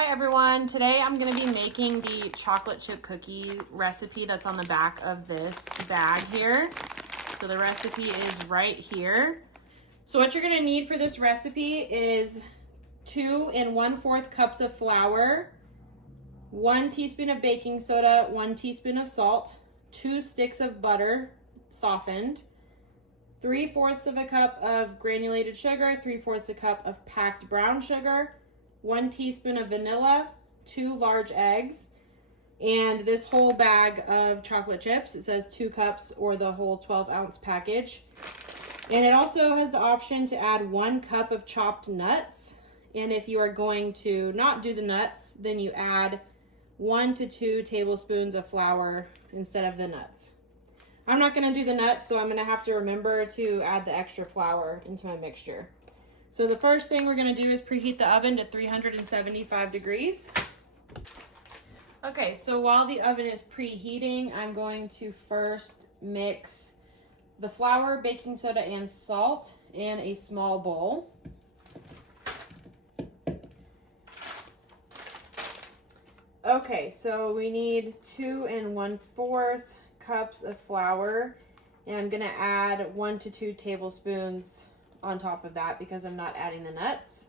Hi everyone, today I'm going to be making the chocolate chip cookie recipe that's on the back of this bag here. So the recipe is right here. So what you're going to need for this recipe is 2 1/4 cups of flour, 1 teaspoon of baking soda, 1 teaspoon of salt, 2 sticks of butter softened, 3/4 of a cup of granulated sugar, 3/4 a cup of packed brown sugar, 1 teaspoon of vanilla, 2 large eggs, and this whole bag of chocolate chips. It says 2 cups or the whole 12-ounce package. And it also has the option to add 1 cup of chopped nuts. And if you are going to not do the nuts, then you add 1 to 2 tablespoons of flour instead of the nuts. I'm not going to do the nuts, so I'm going to have to remember to add the extra flour into my mixture. So the first thing we're going to do is preheat the oven to 375 degrees. Okay, so while the oven is preheating, I'm going to first mix the flour, baking soda, and salt in a small bowl. Okay, so we need 2 1/4 cups of flour, and I'm going to add 1 to 2 tablespoons on top of that because I'm not adding the nuts.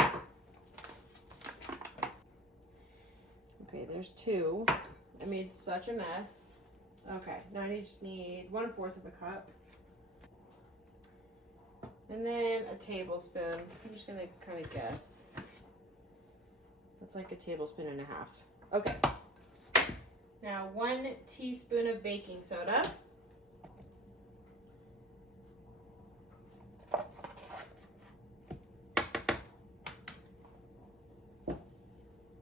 Okay, there's 2. I made such a mess. Okay, now I just need 1/4 of a cup. And then a tablespoon. I'm just gonna kind of guess. That's like a tablespoon and a half. Okay. Now 1 teaspoon of baking soda.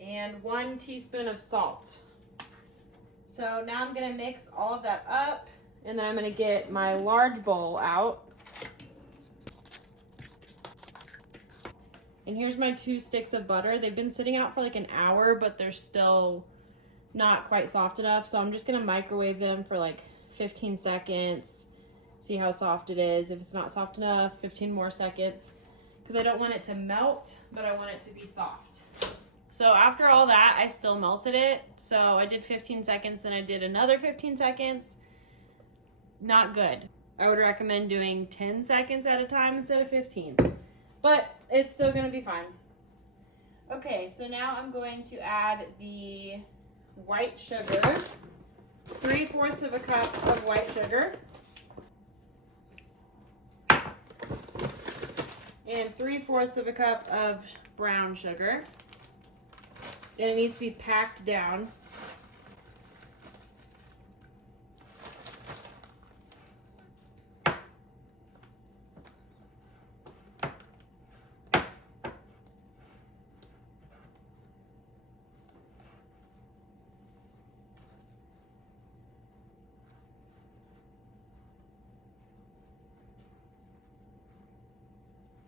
And 1 teaspoon of salt. So now I'm gonna mix all of that up, and then I'm gonna get my large bowl out. And here's my 2 sticks of butter. They've been sitting out for like an hour, but they're still not quite soft enough. So I'm just gonna microwave them for like 15 seconds, see how soft it is. If it's not soft enough, 15 more seconds, because I don't want it to melt, but I want it to be soft. So after all that, I still melted it. So I did 15 seconds, then I did another 15 seconds. Not good. I would recommend doing 10 seconds at a time instead of 15. But it's still gonna be fine. Okay, so now I'm going to add the white sugar. 3/4 of a cup of white sugar. And 3/4 of a cup of brown sugar. And it needs to be packed down.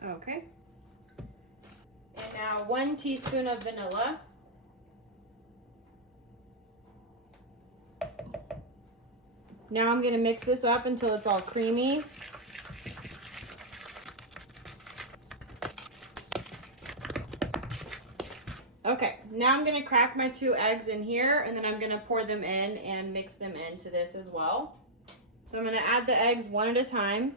Okay. And now 1 teaspoon of vanilla. Now I'm going to mix this up until it's all creamy. Okay, now I'm going to crack my 2 eggs in here, and then I'm going to pour them in and mix them into this as well. So I'm going to add the eggs one at a time.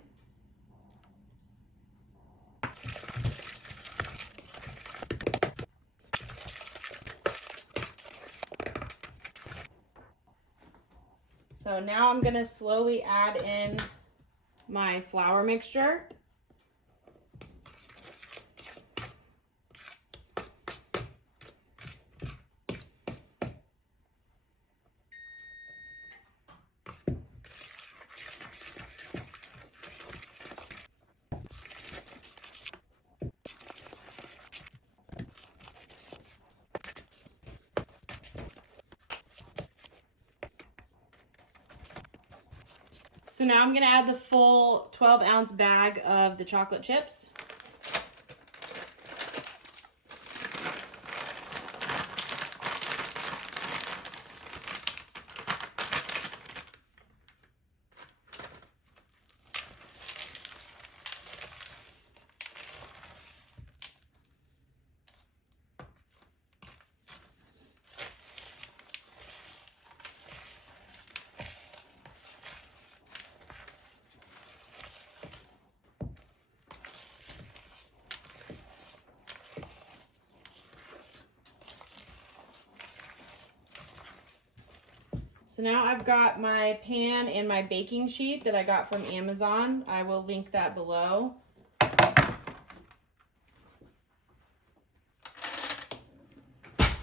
So now I'm going to slowly add in my flour mixture. So now I'm going to add the full 12-ounce bag of the chocolate chips. So now I've got my pan and my baking sheet that I got from Amazon. I will link that below.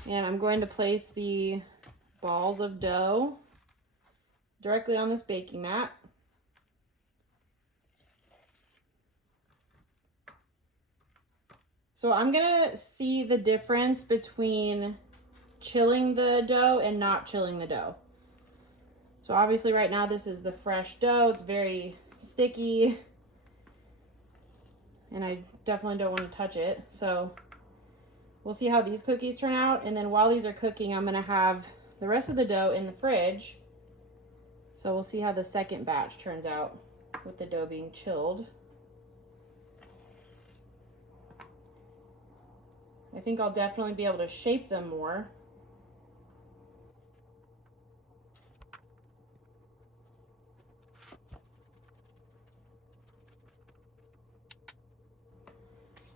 And I'm going to place the balls of dough directly on this baking mat. So I'm gonna see the difference between chilling the dough and not chilling the dough. So obviously right now this is the fresh dough. It's very sticky and I definitely don't want to touch it. So we'll see how these cookies turn out. And then while these are cooking, I'm gonna have the rest of the dough in the fridge. So we'll see how the second batch turns out with the dough being chilled. I think I'll definitely be able to shape them more.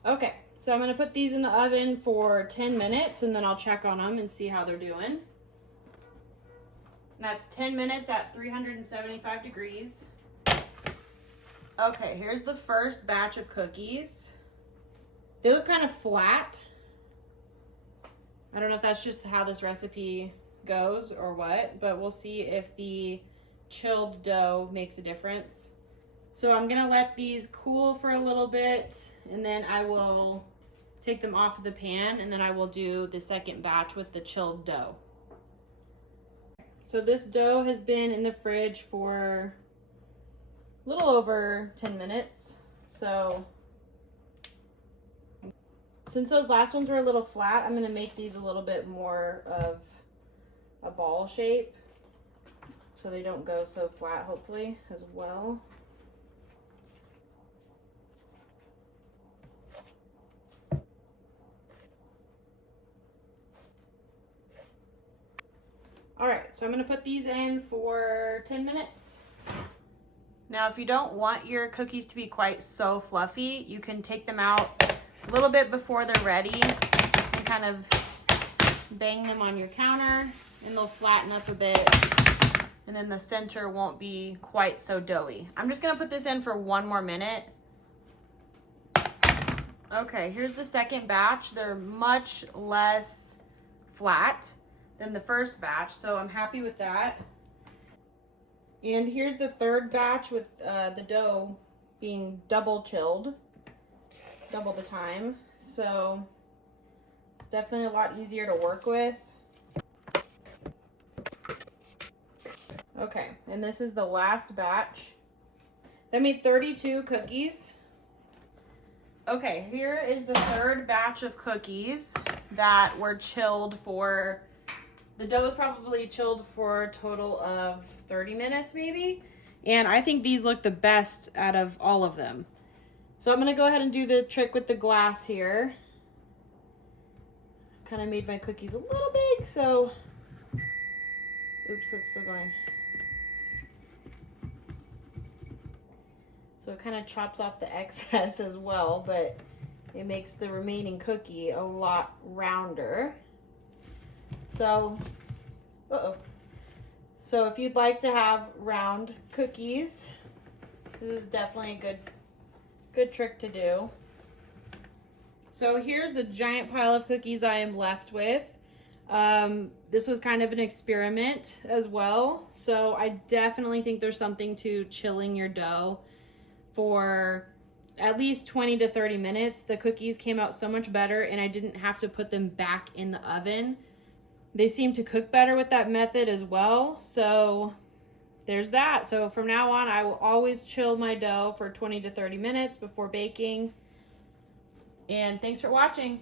Okay, so I'm gonna put these in the oven for 10 minutes and then I'll check on them and see how they're doing. And that's 10 minutes at 375 degrees. Okay, here's the first batch of cookies. They look kind of flat. I don't know if that's just how this recipe goes or what, but we'll see if the chilled dough makes a difference. So I'm gonna let these cool for a little bit and then I will take them off of the pan and then I will do the second batch with the chilled dough. So this dough has been in the fridge for a little over 10 minutes. So since those last ones were a little flat, I'm gonna make these a little bit more of a ball shape so they don't go so flat, hopefully, as well. All right, so I'm gonna put these in for 10 minutes. Now, if you don't want your cookies to be quite so fluffy, you can take them out a little bit before they're ready and kind of bang them on your counter and they'll flatten up a bit and then the center won't be quite so doughy. I'm just gonna put this in for 1 more minute. Okay, here's the second batch. They're much less flat than the first batch, so I'm happy with that. And here's the third batch with the dough being double chilled, double the time. So it's definitely a lot easier to work with. Okay, and this is the last batch. That made 32 cookies. Okay, here is the third batch of cookies that were chilled for, the dough is probably chilled for a total of 30 minutes maybe. And I think these look the best out of all of them. So I'm gonna go ahead and do the trick with the glass here. Kind of made my cookies a little big, so, oops, that's still going. So it kind of chops off the excess as well, but it makes the remaining cookie a lot rounder. So, so if you'd like to have round cookies, this is definitely a good trick to do. So here's the giant pile of cookies I am left with. This was kind of an experiment as well. So I definitely think there's something to chilling your dough for at least 20 to 30 minutes. The cookies came out so much better and I didn't have to put them back in the oven. They seem to cook better with that method as well. So there's that. So from now on, I will always chill my dough for 20 to 30 minutes before baking. And thanks for watching.